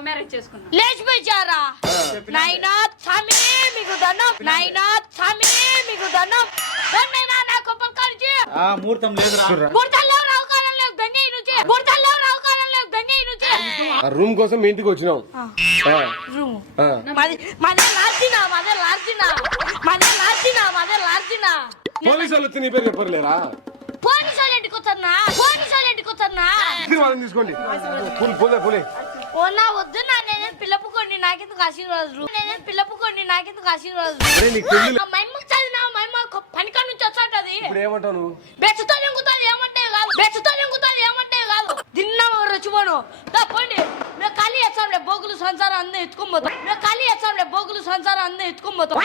Love marriage చేసుకున్నా. లేచిపోయారా నాయనా స్వామి మీకు దండం, నాయనా స్వామి మీకు దండం. నా కొప్పలు కాల్చి ముహూర్తం లేదురా. ముహూర్తాలు లేవు, రావుకాలం లేవు, గంజి నుంచి ముహూర్తాలు లేవు, రావుకాలం లేవు, గంజి నుంచి. రూమ్ కోసం మీ ఇంటికి వచ్చినాం. రూమ్ మాదే లార్జినా, మాదే లార్జినా, మాదే లార్జినా, మాదే లార్జినా. పోలీసు వాళ్ళు వచ్చి నీ పేరు చెప్పలేరా? పోలీసు వాళ్ళ ఇంటికి వచ్చానా, పోలీసు వాళ్ళ ఇంటికి వచ్చానా. వాళ్ళని తీసుకోండి. పోలే ఓ నా వద్దు నా, నేనేం పిల్లపుకోండి నాకెందుకు ఆశీర్వాదాలు, నేనేం పిల్లపుకోండి నాకెందుకు ఆశీర్వాదాలు. మైమ్మకు చదివినా మైమ్మ పనికాడ నుంచి వచ్చాటది. ఇప్పుడు ఏమంటావు నువ్వు? బెచ్చుతో ఎంగుతాది ఏమంటే కాదు, బెచ్చుతో ఎంగుతాది ఏమంటే కాదు. తిన్నా రచ్చిపోను పోండి. మేము ఖాళీ వేస్తాంలే బోగులు సంసారం అందరూ ఎత్తుకోబోతాం, మేము ఖాళీ వేస్తాంలే బోగులు సంసారం అందరూ ఎత్తుకోబోతాం.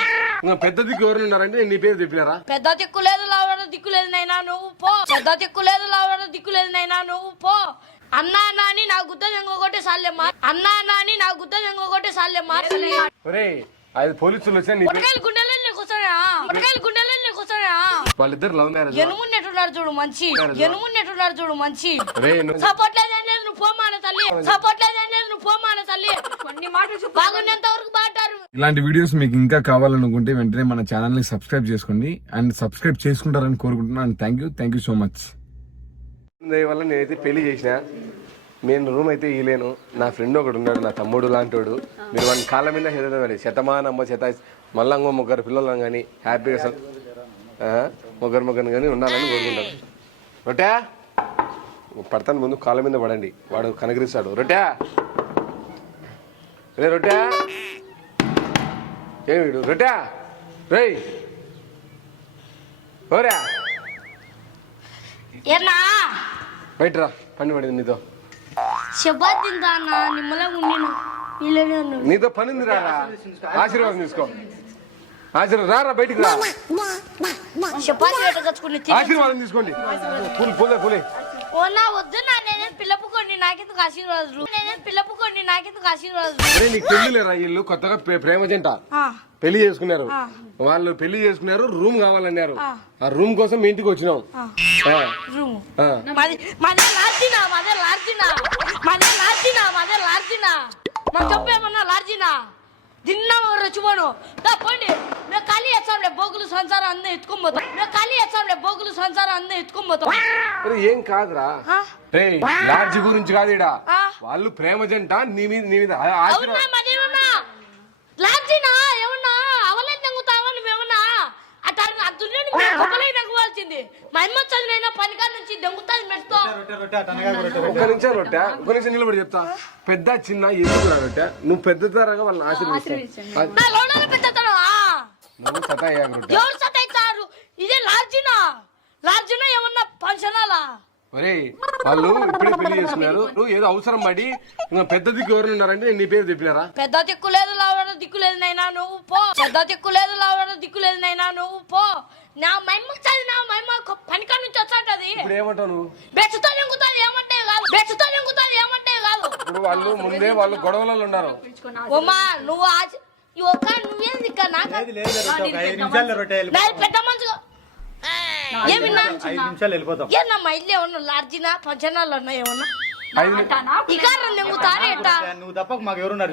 పెద్ద దిక్కు ఎవరు ఉన్నారంటే నీ పేరు చెప్పినారా? పెద్ద దిక్కు లేదు లావడం దిక్కు లేదు నైనా నువ్వు పో, పెద్ద దిక్కు లేదు లావడం దిక్కు లేదు నైనా నువ్వు పో. అన్నా నాని నా గుద్ద ఇంకొకటి సాలేమ్మా, అన్నా నాని నా గుద్ద ఇంకొకటి సాలేమ్మా. అది పోలీసులు వచ్చా గుండెలు గుండెలు కూర్చోనా, గుండెలు గుండెలు కూర్చోనా. వాళ్ళిద్దరు లవ్ మ్యారేజ్. ఎనుమున్నట్టున్నారు చూడు మంచి, ఎనుమున్నట్టున్నారు చూడు మంచి. సపోర్ట్ లేదనేది నువ్వు పోమాన తల్లి, సపోర్ట్ లేదనేది నువ్వు పోమాన తల్లి. కొన్ని మాటలు బాగున్నంత వరకు బాటారు. ఇలాంటి వీడియోస్ మీకు ఇంకా కావాలనుకుంటే వెంటనే మన ఛానల్ ని సబ్స్క్రైబ్ చేసుకోండి అండ్ సబ్స్క్రైబ్ చేసుకుంటారని కోరుకుంటున్నాను. Thank you so much. వల్ల నేనైతే పెళ్లి చేసిన. నేను రూమ్ అయితే ఇలేను. నా ఫ్రెండ్ ఒకడు ఉన్నాడు, నా తమ్ముడు లాంటోడు. మీరు వాడిని కాళ్ళ మీద హెదడి శతమానమ్మ మళ్ళా ఇంకో ముగ్గురు పిల్లలు కానీ హ్యాపీగా ముగ్గురు కానీ ఉండాలని కోరుకుంటాను. రొట్టె పడతాను, ముందు కాళ్ళ మీద పడండి, వాడు కనకరిస్తాడు. రొట్టె రే, రొట్టె ఏమి వీడు? రొట్టె రేయ్ ఓరా ఏనా బయట రా, పని పడింది నీతో. శబాద్దిందా అన్న నిమ్మలా ఉండి నీతో పని ఉంది, రారా ఆశీర్వాదం తీసుకో. ఆశీర్వాదం రారా, బయటికి రా, ఆశీర్వాదం తీసుకోండి. పూలే ఓనా వద్దు నా, నేనేం పిల్లపుకోండి నాకెందుకు ఆశీర్వాదాలు, నేనేం పిల్లపుకోండి నాకెందుకు ఆశీర్వాదాలు. నీకు పెళ్లి లేరా? వీళ్ళు కొత్తగా ప్రేమ జంట పెళ్లి చేసుకున్నారు. వాళ్ళు పెళ్లి చేసుకున్నారు, రూమ్ కావాలన్నారు. ఆ రూమ్ కోసం మీ ఇంటికి వచ్చినాం. రూమ్ మాదే లార్జినా, మాదే లార్జినా, మాదే లార్జినా, మాదే లార్జినా. మా చెప్పేమన్నా లార్జినా తిన్నా రచ్చిపోను పోండి. మేము ఖాళీ వేస్తాంలే బోగులు సంసారం అందరూ ఎత్తుకోబోతాం, మేము ఖాళీ వేస్తాంలే బోగులు సంసారం అందరూ ఎత్తుకోబోతాం. ఏం కాదురా, లాడ్జి గురించి కాదు ఇడా. వాళ్ళు ప్రేమ జంట, నీ మీద లాడ్జినా ఏమన్నా అవలేదు తంగుతావా నువ్వేమన్నా అతను నవ్వాల్సింది. మా అమ్మ చదివినైనా పనికాడ నుంచి దెంగుతాది మెట్టుతో. ఒక్క నిమిషం నిలబడి చెప్తా. పెద్ద చిన్న ఎందుకు రా రొట్టె? నువ్వు పెద్ద తరగా వాళ్ళని ఆశీర్వదిస్తావు. ఎవరు సతాయిస్తారు? ఇదే లార్జినా, లార్జినా ఏమన్నా పంచనాలా? వాళ్ళు ఇప్పుడే పెళ్లి చేస్తున్నారు. ఏదో అవసరం పడి పెద్ద దిక్కు ఎవరు ఉన్నారంటే నీ పేరు చెప్పినారా? పెద్ద దిక్కు లేదు లావడం దిక్కు లేదు నైనా నువ్వు పో, పెద్ద దిక్కు లేదు లావడం దిక్కు లేదు నైనా నువ్వు పో. నా మైమ్మకు చదివినా మైమ్మ పనికాడ నుంచి వచ్చాటది. ఇప్పుడు ఏమంటావు నువ్వు? బెచ్చుతో ఎంగుతాది ఏమంటే కాదు, బెచ్చుతో ఎంగుతాది ఏమంటే కాదు. ఇప్పుడు వాళ్ళు ముందే వాళ్ళు గొడవలలో ఉన్నారు. ఓమా నువ్వు నువ్వేంది పెద్ద మంచిగా ఏమిన్నా ఏమన్నా ఇల్లు ఏమన్నా లార్జినా పంచనాలు ఉన్నా ఏమన్నా నువ్వు తప్ప మాకు ఎవరున్నారు?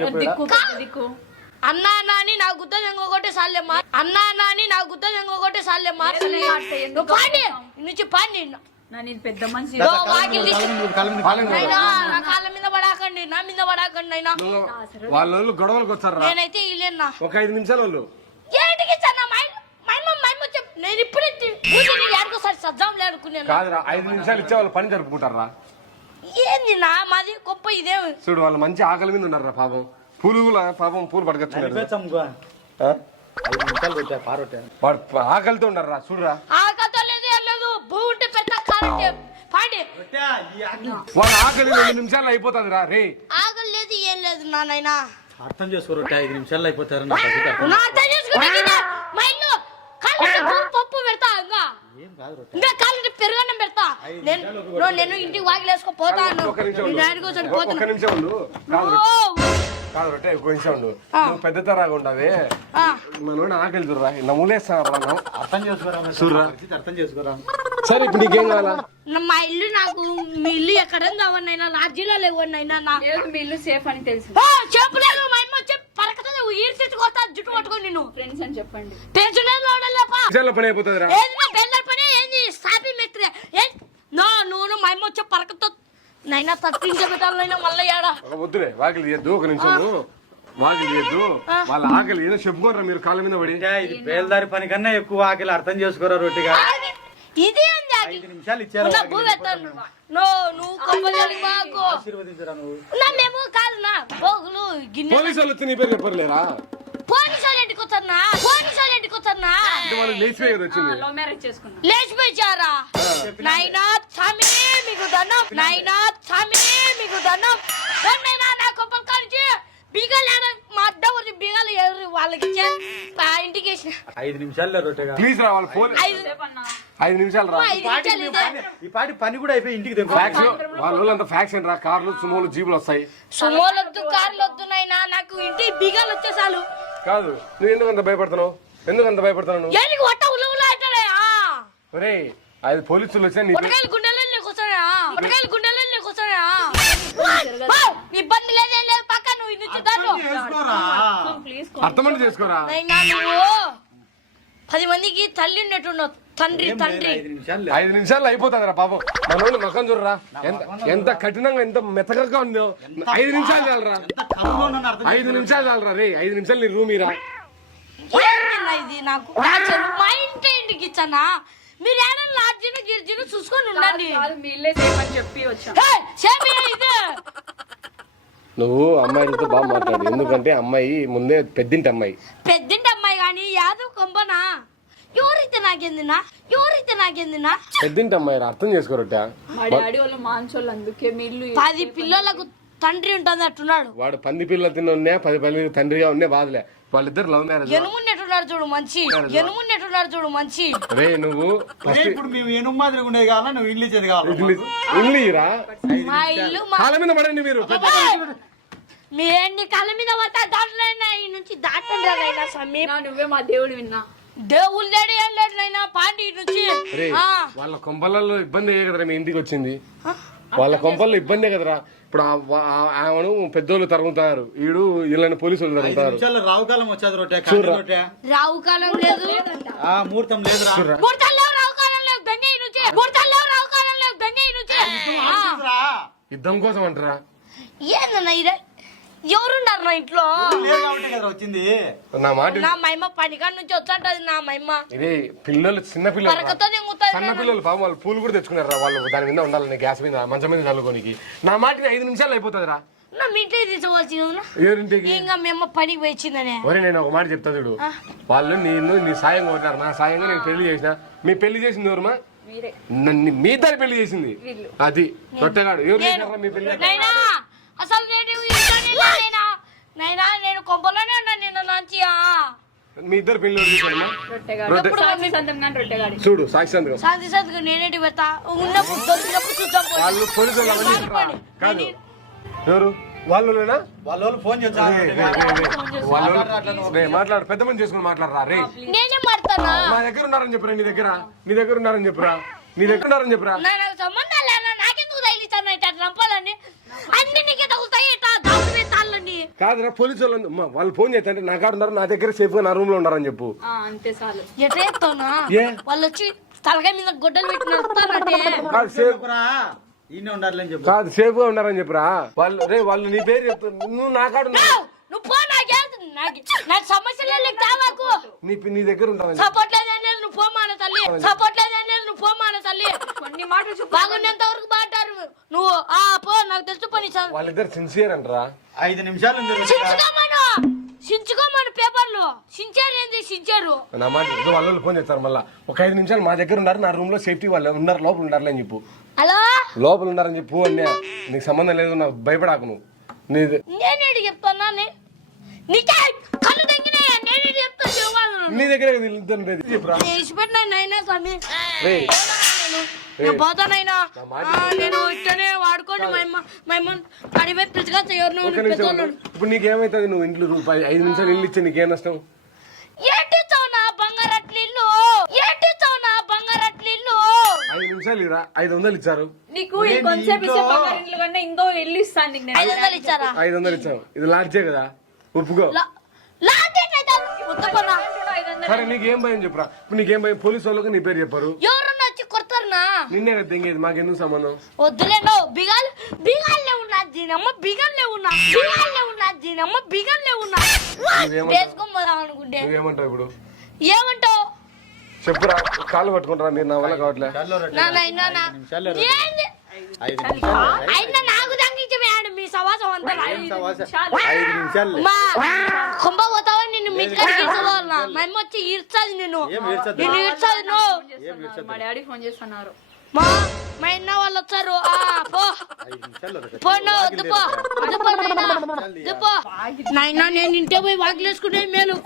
అన్నా నాని నా గుద్ద ఇంకొకటి సాలేమ్మా, అన్నా నాని నా గుద్ద ఇంకొకటి సాలేమ్మా. పాడి నుంచి పాడి పెద్ద మనిషి నా కాళ్ళ మీద పడాకండి, నా మీద పడాకండి అయినా. వాళ్ళు గొడవలకు వచ్చారు. నేనైతే ఇల్లేనా ఒక 5 నిమిషాలు వాళ్ళు ఏంటికి నేను ఇప్పుడు ఏడుకోసారి సజ్జాం లేడుకున్నాను. కాదురా, 5 నిమిషాలు ఇచ్చే వాళ్ళు పని జరుపుకుంటారా? ఏంది నా మాది గొప్ప ఇదే. చూడు వాళ్ళు మంచి ఆకలి మీద ఉన్నారా పాపం. పాపం పూలు పడగచ్చున్నారు. ఆకలితో ఉన్నారా? చూడరా, ఆకలితో లేదు ఏం లేదు. భూ ఉంటే పెద్ద కాలంటే పాడి వాళ్ళ ఆకలి 2 నిమిషాలు అయిపోతుంది రా. రే ఆకలి లేదు ఏం లేదు నాయనా, అర్థం చేసుకోరు. 5 నిమిషాల్లో అయిపోతారు. పప్పు పెడతా ఇంకా కాళ్ళ పెరుగన్నం పెడతా. నేను ఇంటికి వాకిలేసుకో పోతాను. నువ్వు పెద్ద తరాగా ఉండవే, మనోడు ఆకలి చూడరా, నమ్ములేస్తా. అర్థం చేసుకోరా. సరే ఇప్పుడు నీకేం కావాలా? మా ఇల్లు నాకు మీ ఇల్లు ఎక్కడ కావన్నైనా లాడ్జీలో లేవన్నైనా లేదు మీ ఇల్లు సేఫ్ అని తెలుసు. చెప్పలేదు మా అమ్మ చెప్పి పరకతో ఈడ్చి కొత్త జుట్టు పట్టుకొని నేను ఫ్రెండ్స్ అని చెప్పండి. టెన్షన్ నిమిషాల్లో పని అయిపోతుందిరా. పెళ్ళ పని ఏంది సాపి మెత్రే నువ్వు మా అమ్మ వచ్చే పరకతో నైనా తట్టించే పెట్టాలైనా మళ్ళీ ఏడా వద్దులే వాకిలి తీయద్దు, ఒక నిమిషం వాకిలి తీయద్దు. వాళ్ళ ఆకలి ఏదో చెప్పుకోరా మీరు కాళ్ళ మీద పడి. ఇది బేల్దారి పని కన్నా ఎక్కువ ఆకలి అర్థం చేసుకోరా రొట్టిగా. ఇది 5 నిమిషాలు ఇచ్చారు. నువ్వు కంపల్సరీ మాకు ఆశీర్వదించరా నువ్వు. మేము కాదు నా బోగులు గిన్నె పోలీసు వాళ్ళు వచ్చి నీ పేరు చెప్పలేరా? పోలీసు వాళ్ళు ఇంటికి వస్తారా అంటే వాళ్ళు లేచిపోయి కదా వచ్చింది. లవ్ మ్యారేజ్ చేసుకున్నా. లేచిపోయారా నైనా స్వామి మీకు దండం నైనా స్వామి మీకు దండం నా కొప్పలు కాల్చి బీగాలు మా అడ్డ వచ్చి బీగాలు ఎవరు వాళ్ళకి ఇచ్చే ఇంటికి వేసిన 5 నిమిషాల్లో రొట్టెగా. ప్లీజ్ రా, వాళ్ళు ఫోన్ 5 నిమిషాలు రా. ఈ పాటి పని కూడా అయిపోయి ఇంటికి తెంపు. ఫ్యాక్స్ వాళ్ళంతా ఫ్యాక్స్ రా. కార్లు సుమోలు జీపులు వస్తాయి. సుమోలొద్దు కార్లు వద్దు నైనా నాకు ఇంటి బీగాలు వచ్చేసాలు. కాదు నువ్వు ఎందుకు అంత భయపడుతున్నావు? నువ్వు ఏనికి వట్ట ఉలవులా అవుతాడే ఒరే అది పోలీసులు వచ్చా నీ పుట్టకాయలు గుండెలు కూర్చోడా ఇబ్బంది లేదేం లేదు పక్క నువ్వు ఇన్ని చేసుకోరా. అర్థమంటే చేసుకోరా. నువ్వు 10 మందికి తల్లి ఉన్నట్టున్నావు తండ్రి 5 నిమిషాలు 5 నిమిషాలు అయిపోతుంది రా పాపం. మనోళ్ళు మకం చూడరా ఎంత కఠినంగా ఎంత మెత్తగా ఉందో. 5 నిమిషాలు చాలరా. 5 నిమిషాలు చాలరా రే. 5 నిమిషాలు నీ రూమ్ ఇరా. ఇది నాకు మా ఇంటికి ఇచ్చానా మీరు ఏడన్నా లాడ్జిన గిర్జిన చూసుకొని ఉండండి. మీ ఇల్లే సేఫ్ అని చెప్పి వచ్చాం. నువ్వు అమ్మాయిలతో బాగా మాట్లాడు. ఎందుకంటే అమ్మాయి ముందే పెద్దింటి అమ్మాయి కానీ యాదవ్ కొంబనా ఎవరైతే నాకేందినా పెద్దింటి అమ్మాయి రా. అర్థం చేసుకోరట. మా డాడీ వాళ్ళు మాంచోళ్ళు అందుకే మీ ఇల్లు 10 పిల్లలకు తండ్రి ఉంటుంది అట్టున్నాడు. వాడు 10 పిల్లలు తిన్న ఉన్నా 10 పిల్లలు తండ్రిగా ఉన్నా బాధలే. వాళ్ళిద్దరు లవ్ మ్యారేజ్. ఎనుమున్నట్టున్నాడు చూడు మంచి రే నువ్వు ఇప్పుడు మేము ఏనుగు మాదిరిగా ఉండేది కావాలా నువ్వు ఇల్లు ఇచ్చేది కావాలి. ఇల్లు ఇరా. మా ఇల్లు కాళ్ళ మీద పడండి మీరు. మీరేంటి కళ్ళ మీద పడతా దాంట్లో ఈ నుంచి దాటండి సమీప నువ్వే మా దేవుడు విన్నా. దేవుళ్ళు లేడు ఏం లేడు నైనా పాండి నుంచి రే వాళ్ళ కొంపలలో ఇబ్బంది అయ్యే కదరా మీ ఇంటికి వచ్చింది. వాళ్ళ కొంపల్లో ఇబ్బందే కదరా. ఇప్పుడు ఆమెను పెద్దోళ్ళు తరుగుతారు, ఈడు వీళ్ళని పోలీసులు తరుగుతారు. రావు కాలం వచ్చేది రొట్టె. రావు కాలం లేదు ముహూర్తం లేదురా. యుద్ధం కోసం అంటారా? ఏందన్నా ఎవరున్నారు నా ఇంట్లో? వచ్చింది నా మాట. నా మైమ పనికాడ నుంచి వచ్చంటది నా మైమ. ఇదే పిల్లలు చిన్న పిల్లలు సన్న పిల్లలు పాపం వాళ్ళు పూలు కూడా తెచ్చుకున్నారా. వాళ్ళు దాని మీద ఉండాలని గ్యాస్ మీద మంచం మీద చల్లుకోనికి. నా మాట 5 నిమిషాలు అయిపోతుంది రా. నా ఇంటికి తీసుకోవాల్సి ఎవరింటికి? ఇంకా మేము పనికి వచ్చిందనే. ఒరే నేను ఒక మాట చెప్తా చూడు. వాళ్ళు నీ సాయం కొట్టారు. నా సాయంగా నేను పెళ్లి చేసిన. మీ పెళ్లి చేసింది ఎవరుమా? నన్ను మీ దారి పెళ్లి చేసింది అది రొట్టెగాడు. ఎవరు చేసినారా మీ పెళ్లి? అసలు నేను కొంపలోనే ఉన్నా నిన్న నుంచి. మీ ఇద్దరు పెళ్లి చూడు సాక్షి శాంతి సంతకు నేనేటి పెడతా ఉన్నప్పుడు దొరికినప్పుడు చూద్దాం. వాళ్ళు పోలీసులు కాదు ఎవరు వాళ్ళేనా? వాళ్ళ ఫోన్ మాట్లాడు. పెద్ద మంది చేసుకుని మాట్లాడరా రే. నేనే మాట్లాడతానా? నా దగ్గర ఉన్నారని చెప్పురా. నీ దగ్గర ఉన్నారని చెప్పురా. నాకు సంబంధం లేదా? నాకెందుకు తగిలిస్తాను ఇట్లా రంపాలని? అన్ని నీకే తగులుతాయి తాళ్ళని. కాదురా పోలీసు వాళ్ళు ఫోన్ చేస్తాంటే నా కాడ ఉన్నారు, నా దగ్గర సేఫ్ గా నా రూమ్ లో ఉన్నారని చెప్పు. అంతే చాలు. ఎట్లా చెప్తానా? వాళ్ళు వచ్చి తలకాయ మీద గొడ్డలు పెట్టి నడుస్తానంటే కాదు సేఫ్ గా ఉన్నారని చెప్పురా. వాళ్ళు నీ పేరు చెప్తారు. నువ్వు నా కాడ నువ్వు పో. నాకు సమస్యలు కావాకు. నీ దగ్గర ఉంటాను. సపోర్ట్ లేదనేది నువ్వు పోమాన తల్లి. కొన్ని మాటలు బాగున్నంత వరకు బాగుంటారు నువ్వు. పో నాకు తెలుసు పని. వాళ్ళిద్దరు సిన్సియర్ అంటారా? 5 నిమిషాలు సించుకోమను పేపర్లు. సించారు నా మాట వాళ్ళు ఫోన్ చేస్తారు మళ్ళా. ఒక 5 నిమిషాలు మా దగ్గర ఉన్నారు, నా రూమ్ లో సేఫ్టీ వాళ్ళు ఉన్నారు, లోపల ఉండాలి అని చెప్పు. హలో లోపల ఉన్నారని చెప్పు. అన్నీ నీకు సంబంధం లేదు, నాకు భయపడాకు నువ్వు. నేనేటి చెప్తానా? నీకే కళ్ళు తగ్గినాయా? నేనేటి చెప్తా? నీ దగ్గర నేను పోతానైనా. నేను ఇట్టనే వాడుకోండి అడిపోయి పిచ్చిగా చేయను. ఇప్పుడు నీకేమైతుంది? నువ్వు ఇంట్లో 5 నిమిషాలు ఇల్లు ఇచ్చా నీకేం నష్టం? ఏటిచ్చావు నా బంగారట్లు ఇల్లు? 5 నిమిషాలు ఇరా 500 ఇచ్చారు. నీకు కొంచెంసేపు ఇస్తే బంగారు ఇంట్లో కన్నా ఇంకో ఇల్లు ఇస్తాను నీకు నేను. 500 ఇచ్చారా 500 ఇచ్చావు. ఇది లాడ్జే కదా, ఒప్పుకో. లాడ్జి అయితే ఉత్తపన్నా. సరే నీకేం భయం చెప్పురా. ఇప్పుడు నీకేం భయం? పోలీసు వాళ్ళకి నీ పేరు చెప్పారు, ఎవరన్నా వచ్చి కొడతారనా? నిన్నే కదా తెంగేది, మాకెందుకు సంబంధం? వద్దులే నో బిగాల్లే ఉన్నా దీనమ్మ బిగాల్లే ఉన్నా దీనమ్మ బిగాల్లే ఉన్నా వేసుకొని పోదాం అనుకుంటే నువ్వేమంటావు ఇప్పుడు? ఏమంటావు చెప్పురా. కాళ్ళు పట్టుకుంటారా మీరు? నా వల్ల కావట్లే. అయినా నాకు తగ్గించమేయాడు మీ సవాసం అంతా. 5 నిమిషాలు మా కొంప పోతావా నిన్ను మిక్కడికి ఇచ్చవాళ్ళ మా అమ్మ వచ్చి ఈడ్చాది నిన్ను ఈడ్చాది నువ్వు. మా డాడీ ఫోన్ చేస్తున్నారు. మా మా అన్న వాళ్ళు వచ్చారు. పో పో వద్దు పో వద్దు పో నాయనా నేను ఇంటే పోయి వాకిలేసుకుంటే మేలు.